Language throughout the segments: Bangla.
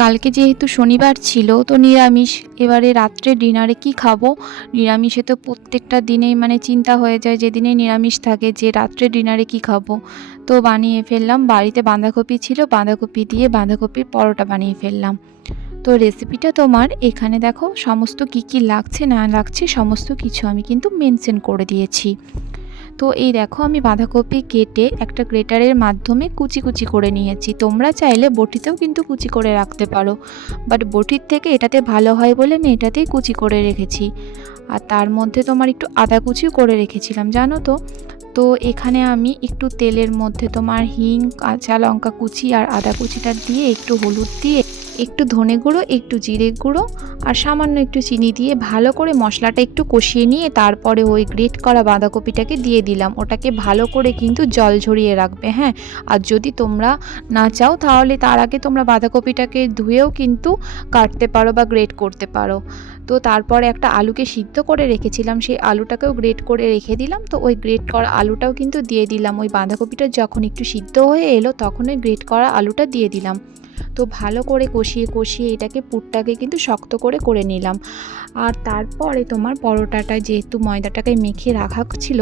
কালকে যেহেতু শনিবার ছিল তো নিরামিষ, এবারে রাত্রে ডিনারে কি খাবো। নিরামিষে তো প্রত্যেকটা দিনেই মানে চিন্তা হয়ে যায় যেদিনে নিরামিষ থাকে যে রাত্রে ডিনারে কি খাবো। তো বানিয়ে ফেললাম, বাড়িতে বাঁধাকপি ছিল, বাঁধাকপি দিয়ে বাঁধাকপির পরোটা বানিয়ে ফেললাম। তো রেসিপিটা তোমার এখানে দেখো সমস্ত কি কি লাগছে না লাগছে সমস্ত কিছু আমি কিন্তু মেনশন করে দিয়েছি। তো এই দেখো আমি বাঁধাকপি কেটে একটা গ্রেটারের মাধ্যমে কুচি কুচি করে নিয়েছি। তোমরা চাইলে বটিতেও কিন্তু কুচি করে রাখতে পারো, বাট বটির থেকে এটাতে ভালো হয় বলে আমি এটাতেই কুচি করে রেখেছি। আর তার মধ্যে তোমার একটু আদা কুচিও করে রেখেছিলাম জানো তো। তো এখানে আমি একটু তেলের মধ্যে তোমার হিং, কাঁচা লঙ্কা কুচি আর আদা কুচিটা দিয়ে একটু হলুদ দিয়ে একটু ধনে গুঁড়ো, একটু জিরে গুঁড়ো আর সামান্য একটু চিনি দিয়ে ভালো করে মশলাটা একটু কষিয়ে নিয়ে তারপরে ওই গ্রেট করা বাঁধাকপিটাকে দিয়ে দিলাম। ওটাকে ভালো করে কিন্তু জল ঝরিয়ে রাখবে, হ্যাঁ। আর যদি তোমরা না চাও তাহলে তার আগে তোমরা বাঁধাকপিটাকে ধুয়েও কিন্তু কাটতে পারো বা গ্রেট করতে পারো। তো তারপরে একটা আলুকে সিদ্ধ করে রেখেছিলাম, সেই আলুটাকেও গ্রেট করে রেখে দিলাম। তো ওই গ্রেট করা আলুটাও কিন্তু দিয়ে দিলাম। ওই বাঁধাকপিটা যখন একটু সিদ্ধ হয়ে এলো তখন ওই গ্রেট করা আলুটা দিয়ে দিলাম। তো ভালো করে কষিয়ে কষিয়ে এটাকে পুরটাকে কিন্তু শক্ত করে নিলাম। আর তারপরে তোমার পরোটাটা যেহেতু ময়দাটাকে মেখে রাখা ছিল,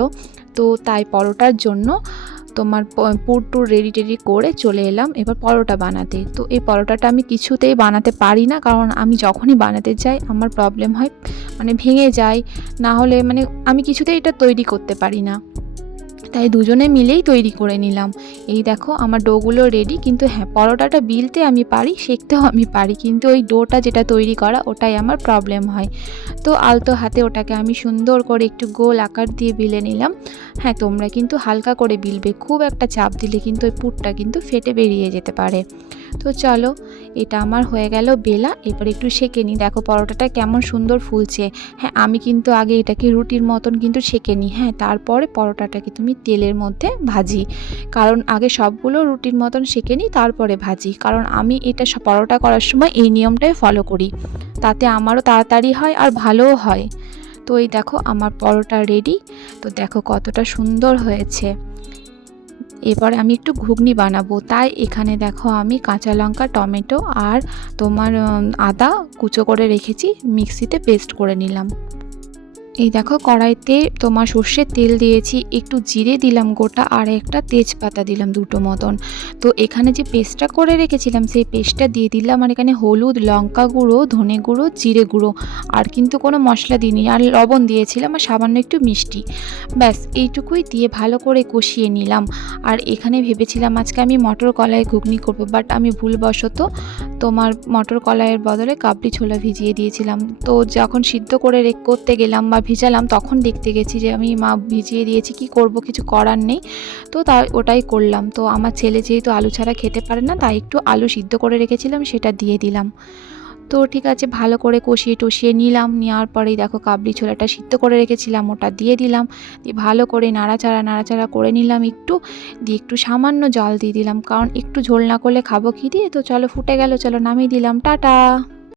তো তাই পরোটার জন্য তোমার পুর টুর রেডি করে চলে এলাম এবার পরোটা বানাতে। তো এই পরোটাটা আমি কিছুতেই বানাতে পারি না, কারণ আমি যখনই বানাতে যাই আমার প্রবলেম হয়, মানে ভেঙে যায়, না হলে মানে আমি কিছুতেই এটা তৈরি করতে পারি না। তাই দুজনে মিলেই তৈরি করে নিলাম। এই দেখো আমার ডোগুলো রেডি, কিন্তু হ্যাঁ পরোটাটা বেলতে আমি পারি, সেঁকতেও আমি পারি, কিন্তু ওই ডোটা যেটা তৈরি করা ওটাই আমার প্রবলেম হয়। তো আলতো হাতে ওটাকে আমি সুন্দর করে একটু গোল আকার দিয়ে বেলে নিলাম। হ্যাঁ তোমরা কিন্তু হালকা করে বিলবে, খুব একটা চাপ দিলে কিন্তু ওই পুরটা কিন্তু ফেটে বেরিয়ে যেতে পারে। তো চলো এটা আমার হয়ে গেল বেলা, এবার একটু সেঁকে নিই। দেখো পরোটাটা কেমন সুন্দর ফুলছে। হ্যাঁ আমি কিন্তু আগে এটাকে রুটির মতন কিন্তু সেঁকে নিই, হ্যাঁ তারপরে পরোটাটাকে তুমি তেলের মধ্যে ভাজি। কারণ আগে সবগুলো রুটির মতন সেঁকে নিই তারপরে ভাজি, কারণ আমি এটা পরোটা করার সময় এই নিয়মটাই ফলো করি, তাতে আমারও তাড়াতাড়ি হয় আর ভালোও হয়। তো এই দেখো আমার পরোটা রেডি। তো দেখো কতটা সুন্দর হয়েছে। এবার আমি একটু ঘুগনি বানাবো, তাই এখানে দেখো আমি কাঁচা লঙ্কা, টমেটো আর তোমার আদা কুচো করে রেখেছি, মিক্সিতে পেস্ট করে নিলাম। এই দেখো কড়াইতে তোমার সর্ষের তেল দিয়েছি, একটু জিরে দিলাম গোটা আর একটা তেজপাতা দিলাম দুটো মতন। তো এখানে যে পেস্টটা করে রেখেছিলাম সেই পেস্টটা দিয়ে দিলাম, আর এখানে হলুদ, লঙ্কা গুঁড়ো, ধনে গুঁড়ো, জিরে গুঁড়ো, আর কিন্তু কোনো মশলা দিইনি, আর লবণ দিয়েছিলাম আর সামান্য একটু মিষ্টি, ব্যাস এইটুকুই দিয়ে ভালো করে কষিয়ে নিলাম। আর এখানে ভেবেছিলাম আজকে আমি মটর কলাই ঘুগনি করবো, বাট আমি ভুলবশত তোমার মটর কলাইয়ের বদলে কাবলি ছোলা ভিজিয়ে দিয়েছিলাম। তো যখন সিদ্ধ করে করতে গেলাম বা ভিজালাম তখন দেখতে গেছি যে আমি মা ভিজিয়ে দিয়েছি, কি করব, কিছু করার নেই। তো তাই ওটাই করলাম। তো আমার ছেলে যেহেতু আলু ছাড়া খেতে পারে না, তাই একটু আলু সিদ্ধ করে রেখেছিলাম সেটা দিয়ে দিলাম। তো ঠিক আছে ভালো করে কষিয়ে টষিয়ে নিলাম। নেওয়ার পরেই দেখো কাবলি ছোলাটা সিদ্ধ করে রেখেছিলাম ওটা দিয়ে দিলাম, দিয়ে ভালো করে নাড়াচাড়া করে নিলাম একটু, দিয়ে একটু সামান্য জল দিয়ে দিলাম, কারণ একটু ঝোল না করলে খাবো কি দিয়ে। তো চলো ফুটে গেল, চলো নামিয়ে দিলাম, টাটা।